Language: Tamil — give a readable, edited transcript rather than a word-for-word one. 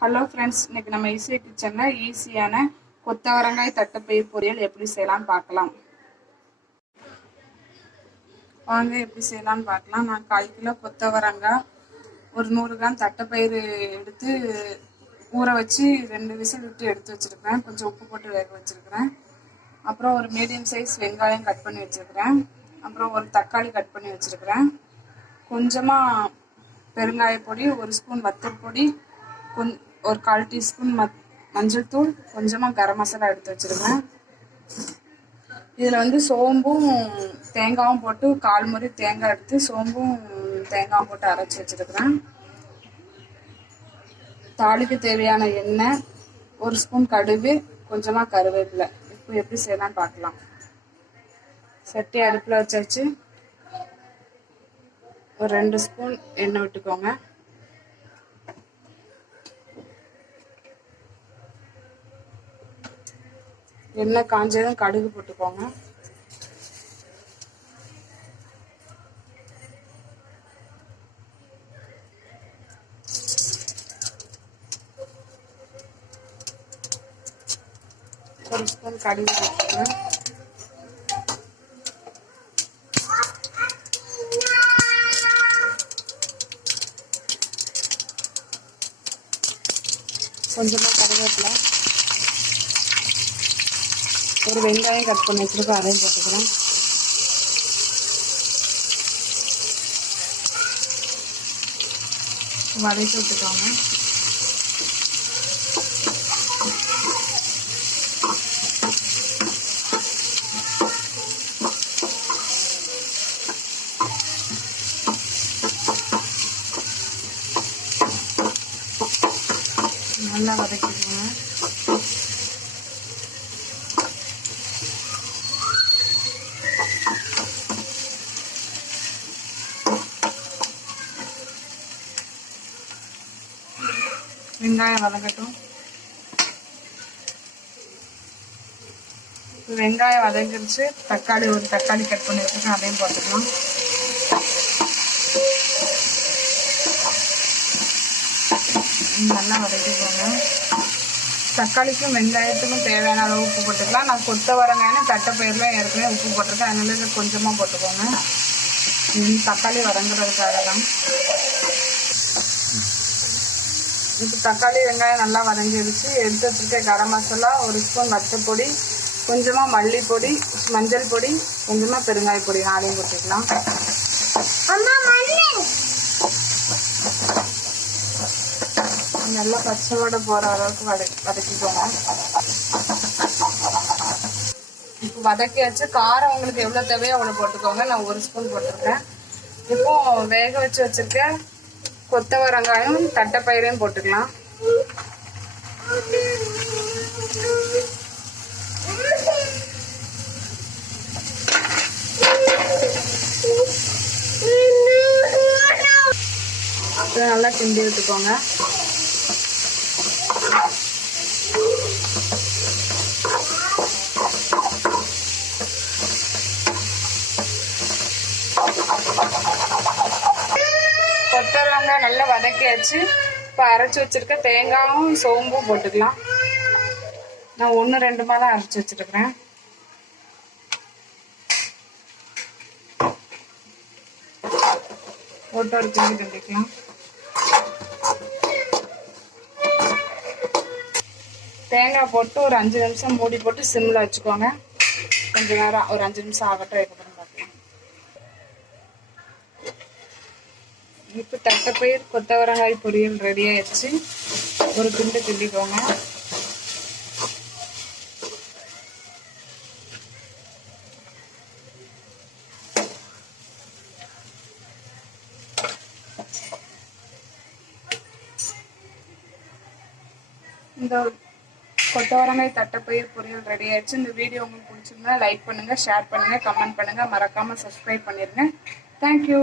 ஹலோ ஃப்ரெண்ட்ஸ், இன்னைக்கு நம்ம ஈஸியா கிச்சனில் ஈஸியான கொத்தவரங்காய் தட்டைப்பயிர் பொரியல் எப்படி செய்யலாம்னு பார்க்கலாம். வாங்க எப்படி செய்யலாம்னு பார்க்கலாம். நான் 1/4 கிலோ கொத்தவரங்காய், ஒரு 100 கிராம் தட்டைப்பயிர் எடுத்து ஊற வச்சு 2 விசில் விட்டு எடுத்து வச்சுருக்கிறேன். கொஞ்சம் உப்பு போட்டு வேக வச்சுருக்கிறேன். அப்புறம் ஒரு மீடியம் சைஸ் வெங்காயம் கட் பண்ணி வச்சுருக்கிறேன். அப்புறம் ஒரு தக்காளி கட் பண்ணி வச்சுருக்கிறேன். கொஞ்சமாக பெருங்காய பொடி, 1 ஸ்பூன் வத்தல் பொடி, ஒரு 1/4 டீஸ்பூன் மஞ்சள் தூள், கொஞ்சமாக கரம் மசாலா எடுத்து வச்சுருக்கேன். இதில் சோம்பும் தேங்காயும் போட்டு 1/4 முறை தேங்காய் எடுத்து சோம்பும் தேங்காயும் போட்டு அரைச்சி வச்சுருக்கிறேன். தாளிக்கு தேவையான எண்ணெய், 1 ஸ்பூன் கடுகு, கொஞ்சமாக கருவேப்பிலை. இப்போ எப்படி செய்யலாம்னு பார்க்கலாம். சட்டி அடுப்பில் வச்சாச்சு. ஒரு 2 ஸ்பூன் எண்ணெய் விட்டுக்கோங்க. எண்ணெய் காஞ்சதும் கடுகு போட்டுக்கோங்க. ஒரு ஸ்பூன் கடுகு போட்டுக்கோங்க. கொஞ்சமாக கருவேப்பிலை, ஒரு வெங்காயம் கட் பண்ணி வச்சுருக்கோம், அதையும் போட்டுக்கிறேன். வதக்கி விட்டுக்கோங்க. நல்லா வதக்கிக்கோங்க. வெங்காயம் வதங்கட்டும். வெங்காயம் வதங்கிருச்சு. ஒரு தக்காளி கட் பண்ணி வச்சுருக்கேன், அதையும் போட்டுக்கலாம். நல்லா வதக்கிக்கோங்க. தக்காளிக்கும் வெங்காயத்துக்கும் தேவையான அளவு உப்பு போட்டுக்கலாம். நான் கொத்தவரங்காய்னு தட்டைப்பயிரில் ஏற்கனவே உப்பு போட்டிருக்கேன், அதனால கொஞ்சமாக போட்டுக்கோங்க. தக்காளி வதங்குறதுக்காக தான். இப்போ தக்காளி வெங்காயம் நல்லா வதங்கிடுச்சு. எடுத்து வச்சுருக்க கரம் மசாலா, 1 ஸ்பூன் வத்தப்பொடி, கொஞ்சமாக மல்லிப்பொடி, மஞ்சள் பொடி, கொஞ்சமாக பெருங்காய பொடி, 4 போட்டுக்கலாம். நல்லா பச்சை வடை போகிற அளவுக்கு வதக்கிக்கோங்க. இப்போ வதக்கியாச்சு. காரம் உங்களுக்கு எவ்வளோ தேவையோ அவ்வளோ போட்டுக்கோங்க. நான் 1 ஸ்பூன் போட்டிருக்கேன். இப்போ வேக வச்சு வச்சுருக்கேன் கொத்தவரங்காயும் தட்டைப்பயிரையும் போட்டுக்கலாம். நல்லா கிண்டி விட்டுக்கோங்க. கொத்தவரங்காய் நல்லா வதக்கியாச்சு. இப்போ அரைச்சி வச்சிருக்க தேங்காயும் சோம்பும் போட்டுக்கலாம். நான் 1-2 தான் அரைச்சி வச்சிருக்கிறேன். போட்டு ஒரு கிண்டி கிண்டிக்கலாம். தேங்காய் போட்டு ஒரு 5 நிமிஷம் மூடி போட்டு சிம்மில் வச்சுக்கோங்க. கொஞ்சம் நேரம் ஒரு 5 நிமிஷம் ஆகட்டும். அதுக்கப்புறம் பார்க்கலாம். இப்போ தட்டைப்பயிர் கொத்தவரங்காய் பொரியல் ரெடி ஆயிடுச்சு. ஒரு கிண்டு கிண்டிக்கோங்க. இந்த கொத்தவரங்காய் தட்டைப்பயிர் பொரியல் ரெடி ஆயிடுச்சு. இந்த வீடியோ உங்களுக்கு பிடிச்சிருந்தா லைக் பண்ணுங்க, ஷேர் பண்ணுங்க, கமெண்ட் பண்ணுங்க, மறக்காம சப்ஸ்கிரைப் பண்ணிருங்க. தேங்க்யூ.